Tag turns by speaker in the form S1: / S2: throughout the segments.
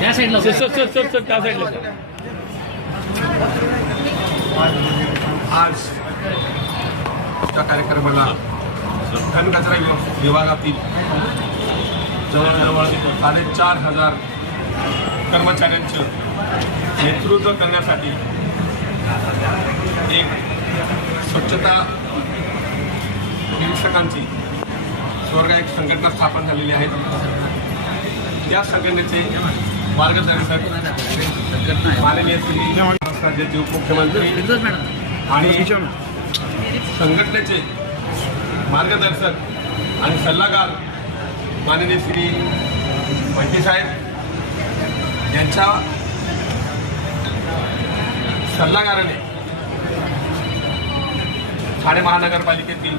S1: त्या साईडला
S2: sir sir sir sir sir त्या साईडला.
S3: आज त्या कार्यक्रमाला घनकचरा विभाग- विभागातील जवळजवळ साडेचार हजार कर्मचाऱ्यांचं नेतृत्व करण्यासाठी एक स्वच्छता निरीक्षकांची स्वर्ग एक संघटना स्थापन झालेली आहे. त्या संघटनेचे मार्गदर्शक माननीय राज्याचे उपमुख्यमंत्री आणि संघटनेचे मार्गदर्शक आणि सल्लागार माननीय श्री पंटीसाहेब साहेब यांच्या सल्लागाराने ठाणे महानगरपालिकेतील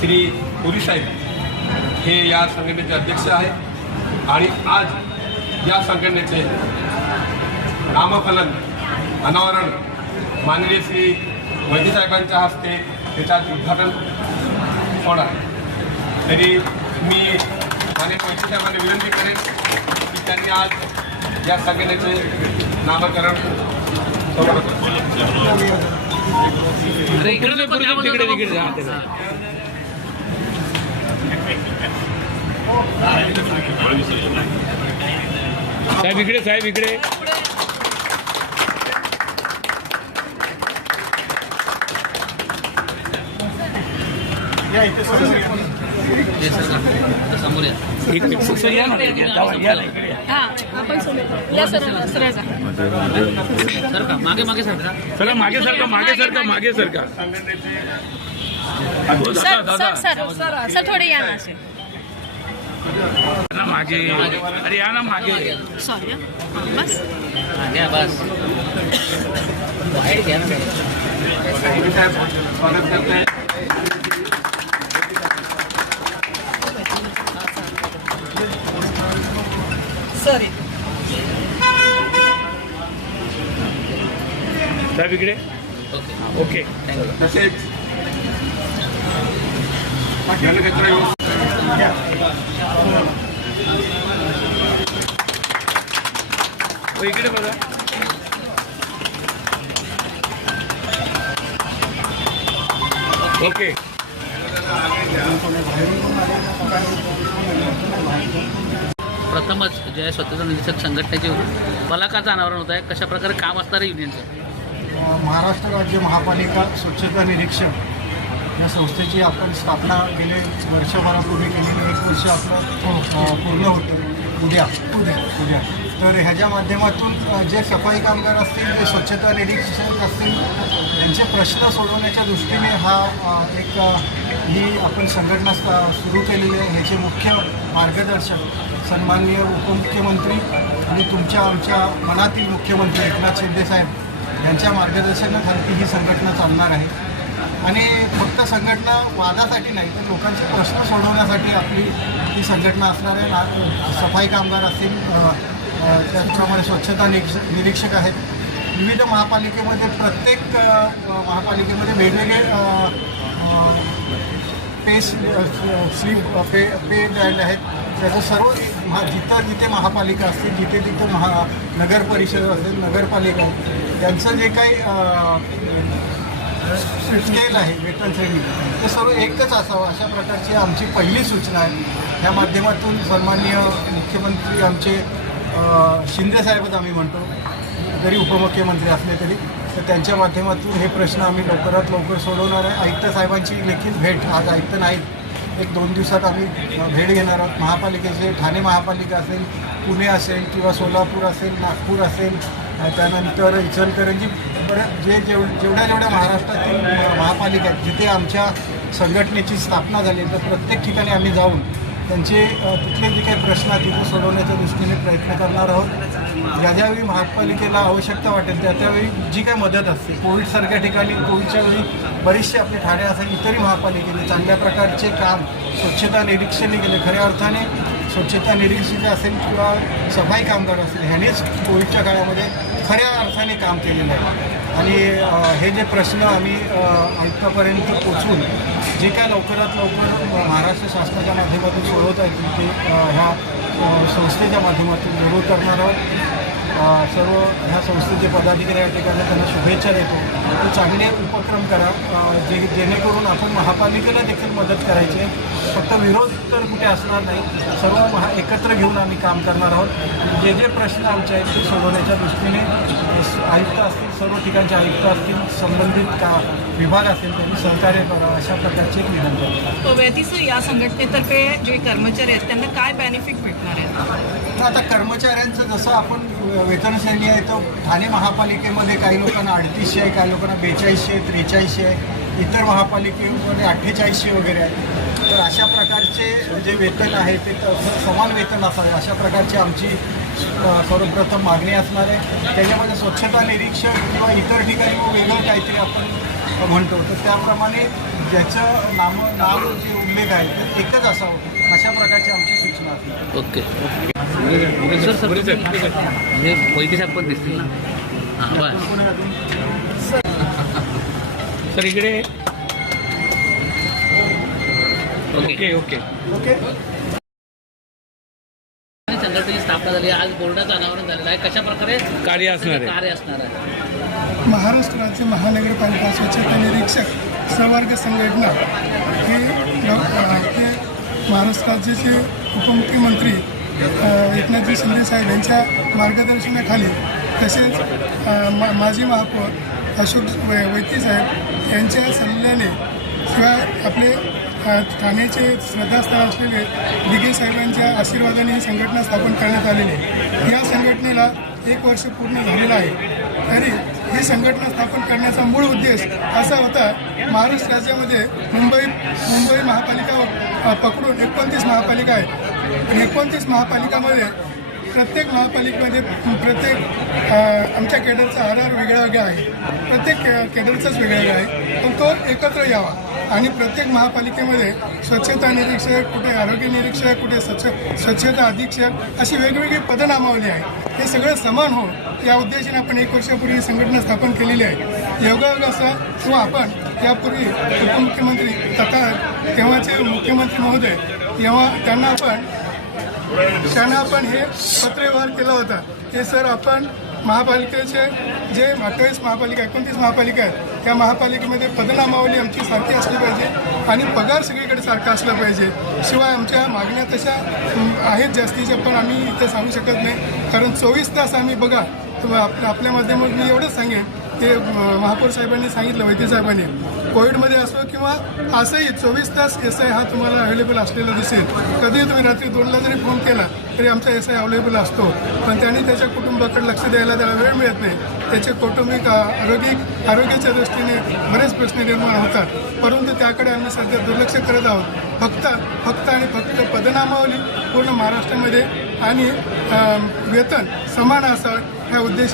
S3: श्री पुरी साहेब हे या संघटनेचे अध्यक्ष आहेत आणि आज या संघटनेचे नामफलन अनावरण माननीय श्री वैद्य साहेबांच्या हस्ते त्याच्यात उद्घाटन होणार आहे. तरी मी माननीय वैद्य विनंती करेन की त्यांनी आज या संघटनेचे नामकरण
S2: साहेब इकडे साहेब इकडे
S4: या इथे समोर या.
S1: हे सर का? समोर या
S2: एक मिनिट सर या ना जावा, या ना इकडे या.
S5: हा आपण समोर या सर सरळ जा
S1: सर का मागे मागे सर का
S2: चला मागे सरका मागे सरका मागे सरका
S5: सर
S2: दादा
S5: सर सर सर थोडे या ना
S2: मागे. अरे या ना मागे.
S5: सॉरी बस.
S1: घ्या बस. बाहेर घ्या ना.
S3: स्वागत करते
S5: सॉरी
S2: साहेब इकडे?
S1: ओके.
S3: तसेच
S2: हो, इकडे बघा. ओके.
S1: प्रथमच जे आहे स्वतंत्र निरीक्षक संघटनेचे फलकाचं अनावरण होत आहे. कशा प्रकारे काम असणार आहे युनियनचं
S4: महाराष्ट्र राज्य महापालिका स्वच्छता निरीक्षक या संस्थेची आपण स्थापना गेले वर्षभरापूर्वी केलेली एक वर्ष आपलं पूर्ण होतं. उद्या उद्या उद्या. तर ह्याच्या माध्यमातून जे सफाई कामगार असतील जे स्वच्छता निरीक्षक असतील त्यांचे प्रश्न सोडवण्याच्या दृष्टीने हा एक ही आपण संघटना सुरू केलेली आहे. ह्याचे मुख्य मार्गदर्शक सन्माननीय उपमुख्यमंत्री आणि तुमच्या आमच्या मनातील मुख्यमंत्री एकनाथ शिंदेसाहेब यांच्या मार्गदर्शनाखाली ही संघटना चालणार आहे. आणि फक्त संघटना वादासाठी नाही तर लोकांचे प्रश्न सोडवण्यासाठी आपली ही संघटना असणार आहे. ना- सफाई कामगार असतील त्याचप्रमाणे स्वच्छता निरीक्षक आहेत. विविध महापालिकेमध्ये प्रत्येक महापालिकेमध्ये वेगवेगळे पे स्लीप पे पे द्यायला आहेत. त्याचं सर्व महा जिथं जिथे महापालिका असतील जिथे तिथे महा नगरपरिषद असेल नगरपालिका त्यांचं जे काही स्केल आहे वेतन श्रेणी. ते सर्व एकच असावं. अशा प्रकारची आमची पहिली सूचना आहे. ह्या माध्यमातून सन्माननीय मुख्यमंत्री आमचे शिंदेसाहेबच आम्ही म्हणतो. जरी उपमुख्यमंत्री असले तरी. तर त्यांच्या माध्यमातून हे प्रश्न आम्ही लवकरात लवकर सोडवणार आहे. आयुक्त साहेबांची देखील भेट. आज आयुक्त नाहीत. एक दोन दिवसात आम्ही भेट घेणार आहोत. महापालिकेचे ठाणे महापालिका असेल पुणे असेल किंवा सोलापूर असेल नागपूर असेल त्यानंतर इचलकरंजी बरं जे जेव जेवढ्या जेवढ्या महाराष्ट्रातील महापालिका आहेत जिथे आमच्या संघटनेची स्थापना झाली तर प्रत्येक ठिकाणी आम्ही जाऊन त्यांचे तिथले जे काही प्रश्न आहेत तिथे सोडवण्याच्या दृष्टीने प्रयत्न करणार आहोत. ज्या ज्यावेळी महापालिकेला आवश्यकता वाटेल त्या त्यावेळी जी काही मदत असते कोविडसारख्या ठिकाणी कोविडच्या वेळी बरेचसे आपले ठाणे असेल इतरही महापालिकेने चांगल्या प्रकारचे काम स्वच्छता निरीक्षणही केले. खऱ्या अर्थाने स्वच्छता निरीक्षक असेल किंवा सफाई कामगार असेल ह्यानेच कोविडच्या काळामध्ये खऱ्या अर्थाने काम केलेलं आहे. आणि हे जे प्रश्न आम्ही आयुक्तापर्यंत पोचून जे काय लवकरात लवकर महाराष्ट्र शासनाच्या माध्यमातून सोडवता येतील ते ह्या संस्थेच्या माध्यमातून जरूर करणार आहोत. सर्व ह्या संस्थेचे पदाधिकारी या ठिकाणी त्यांना शुभेच्छा देतो. ते चांगले उपक्रम करा. जे जेणेकरून आपण महापालिकेला देखील मदत करायची आहे. फक्त विरोध तर कुठे असणार नाही. सर्व महा एकत्र घेऊन आम्ही काम करणार आहोत. जे जे प्रश्न आमचे आहेत ते सोडवण्याच्या दृष्टीने आयुक्त असतील सर्व ठिकाणचे आयुक्त असतील संबंधित का विभाग असेल त्यांनी सहकार्य करावं अशा प्रकारचे एक विनंती आहे
S5: या संघटनेतर्फे जे कर्मचारी आहेत त्यांना काय बेनिफिट भेटणार आहेत
S4: आता कर्मचाऱ्यांचं जसं आपण वेतनशैली आहे तर ठाणे महापालिकेमध्ये काही लोकांना अडतीसशे आहे काही लोकांना बेचाळीसशे आहे त्रेचाळीसशे आहे इतर महापालिकेमध्ये अठ्ठेचाळीसशे वगैरे आहे. तर अशा प्रकारचे जे वेतन आहे ते समान वेतन असावे अशा प्रकारची आमची सर्वप्रथम मागणी असणार आहे. त्याच्यामध्ये स्वच्छता निरीक्षक किंवा इतर ठिकाणी वेगळं काहीतरी आपण म्हणतो. तर त्याप्रमाणे ज्याचं नाम नाव जे उल्लेख आहे ते एकच असावं. अशा प्रकारची आमची सूचना असणार
S1: ओके. सर सर हे वैद्य साहेब पण दिसतील ना? हां बस.
S2: सर इकडे.
S1: Okay
S2: okay. ओके.
S1: स्थापना झाली. आज बोर्डाचं अनावरण झालेलं आहे. कशा प्रकारे
S2: कार्य असणार आहे.
S1: कार्य असणार आहे.
S6: महाराष्ट्र राज्य महानगरपालिका स्वच्छता निरीक्षक संवर्ग संघटना हे महाराष्ट्र राज्याचे उपमुख्यमंत्री एकनाथजी शिंदे साहेब यांच्या मार्गदर्शनाखाली तसेच मा माजी महापौर अशोक वै वैती साहेब यांच्या सल्ल्याने शिवाय आपले ठाण्याचे श्रद्धास्थळ असलेले दिघे साहेबांच्या आशीर्वादाने ही संघटना स्थापन करण्यात आलेली आहे. या संघटनेला एक वर्ष पूर्ण झालेलं आहे. तरी ही संघटना स्थापन करण्याचा मूळ उद्देश असा होता महाराष्ट्र राज्यामध्ये मुंबई मुंबई महापालिका पकडून एकोणतीस महापालिका आहे एकोणतीस महापालिकामध्ये प्रत्येक महापालिकेमध्ये प्रत्येक आमच्या केडरचा आर आर वेगळा वेगळा आहे. प्रत्येक के- केडरचाच वेगळा वेगळा आहे. पण तो एकत्र यावा. आणि प्रत्येक महापालिकेमध्ये स्वच्छता निरीक्षक कुठे आरोग्य निरीक्षक कुठे स्वच्छ स्वच्छता अधीक्षक अशी वेगवेगळी पदनामावली आहे हे सगळं समान हो या उद्देशाने आपण एक वर्षापूर्वी संघटना स्थापन केलेली आहे. योगायोग असा किंवा आपण यापूर्वी उपमुख्यमंत्री तथा तेव्हाचे मुख्यमंत्री महोदय तेव्हा त्यांना आपण त्यांना आपण हे पत्रव्यवहार केला होता. हे सर आपण महापालिकेचे जे अठ्ठावीस महापालिका एकोणतीस महापालिका आहेत त्या महापालिकेमध्ये पदनामावली आमची सारखी असली पाहिजे आणि पगार सगळीकडे सारखा असला पाहिजे. शिवाय आमच्या मागण्या तशा आहेत जास्तीच्या पण आम्ही इथं सांगू शकत नाही. कारण चोवीस तास आम्ही बघा तर आपल्या आपल्या माध्यमातून मी एवढंच सांगेन. ते महापौर साहेबांनी सांगितलं वैद्य साहेबांनी. कोविडमध्ये असो किंवा असंही चोवीस तास एस आय हा तुम्हाला अवेलेबल असलेला दिसेल. कधीही तुम्ही रात्री दोनला जरी फोन केला तरी आमचा एस आय अवेलेबल असतो. पण त्यांनी त्याच्या कुटुंबाकडे लक्ष द्यायला त्याला वेळ मिळत नाही. त्याचे कौटुंबिक आरोग्य आरोग्याच्या दृष्टीने बरेच प्रश्न निर्माण होतात. परंतु त्याकडे आम्ही सध्या दुर्लक्ष करत आहोत. फक्त फक्त आणि फक्त पदनामावली पूर्ण महाराष्ट्रामध्ये आणि वेतन समान असावं ह्या उद्देश